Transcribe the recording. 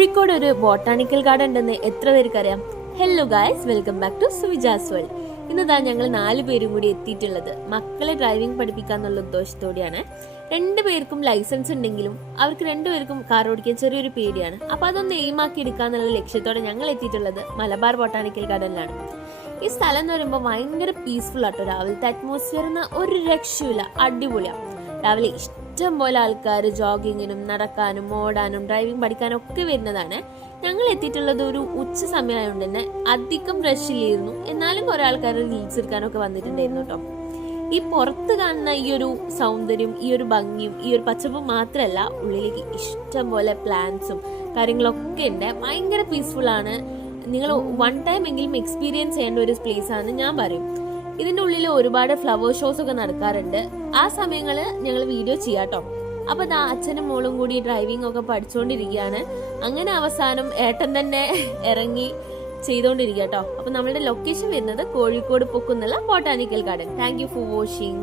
കോഴിക്കോട് ഒരു botanical garden ഉണ്ടെന്ന് എത്ര പേർക്കറിയാം? Hello guys, welcome back to Suvija's world. ഇന്നതാ ഞങ്ങൾ 4 പേരും കൂടി എത്തിയിട്ടുള്ളത് മക്കളെ ഡ്രൈവിംഗ് പഠിപ്പിക്കാന്നുള്ള ഉദ്ദേശത്തോടെയാണ്. 2 പേർക്കും ലൈസൻസ് ഉണ്ടെങ്കിലും അവർക്ക് 2 പേർക്കും കാർ ഓടിക്കാൻ ചെറിയൊരു പേടിയാണ്. അപ്പൊ അതൊന്ന് എയിമാക്കി എടുക്കാന്നുള്ള ലക്ഷ്യത്തോടെ ഞങ്ങൾ എത്തിയിട്ടുള്ളത് മലബാർ ബോട്ടാണിക്കൽ ഗാർഡനിലാണ്. ഈ സ്ഥലം എന്ന് പറയുമ്പോൾ ഭയങ്കര പീസ്ഫുൾ ആട്ടോ. രാവിലത്തെ അറ്റ്മോസ്ഫിയർ ഒരു രക്ഷയില്ല, അടിപൊളിയാണ്. രാവിലെ ഇഷ്ടം പോലെ ആൾക്കാർ ജോഗിങ്ങിനും നടക്കാനും ഓടാനും ഡ്രൈവിംഗ് പഠിക്കാനും ഒക്കെ വരുന്നതാണ്. ഞങ്ങൾ എത്തിയിട്ടുള്ളത് ഒരു ഉച്ച സമയമായതുകൊണ്ട് തന്നെ അധികം റഷ് ഇല്ലായിരുന്നു. എന്നാലും കുറെ ആൾക്കാർ റീൽസ് എടുക്കാനൊക്കെ വന്നിട്ടുണ്ടായിരുന്നു കേട്ടോ. ഈ പുറത്ത് കാണുന്ന ഈ ഒരു സൗന്ദര്യം, ഈ ഒരു ഭംഗിയും ഈ ഒരു പച്ചപ്പും മാത്രമല്ല, ഉള്ളിലേക്ക് ഇഷ്ടം പോലെ പ്ലാന്റ്സും കാര്യങ്ങളൊക്കെ ഉണ്ട്. ഭയങ്കര പീസ്ഫുൾ ആണ്. നിങ്ങൾ വൺ ടൈം എങ്കിലും എക്സ്പീരിയൻസ് ചെയ്യേണ്ട ഒരു പ്ലേസ് ആണെന്ന് ഞാൻ പറയും. ഇതിന്റെ ഉള്ളിൽ ഒരുപാട് ഫ്ലവർ ഷോസ് ഒക്കെ നടക്കാറുണ്ട്. ആ സമയങ്ങളിൽ ഞങ്ങൾ വീഡിയോ ചെയ്യാട്ടോ. അപ്പൊ ദാ അച്ഛനും മോളും കൂടി ഡ്രൈവിംഗ് ഒക്കെ പഠിച്ചുകൊണ്ടിരിക്കുകയാണ്. അങ്ങനെ അവസാനം ഏട്ടൻ തന്നെ ഇറങ്ങി ചെയ്തോണ്ടിരിക്കുക കേട്ടോ. അപ്പൊ നമ്മളുടെ ലൊക്കേഷൻ വരുന്നത് കോഴിക്കോട് പൊക്കുന്നുള്ള botanical garden. Thank you for watching.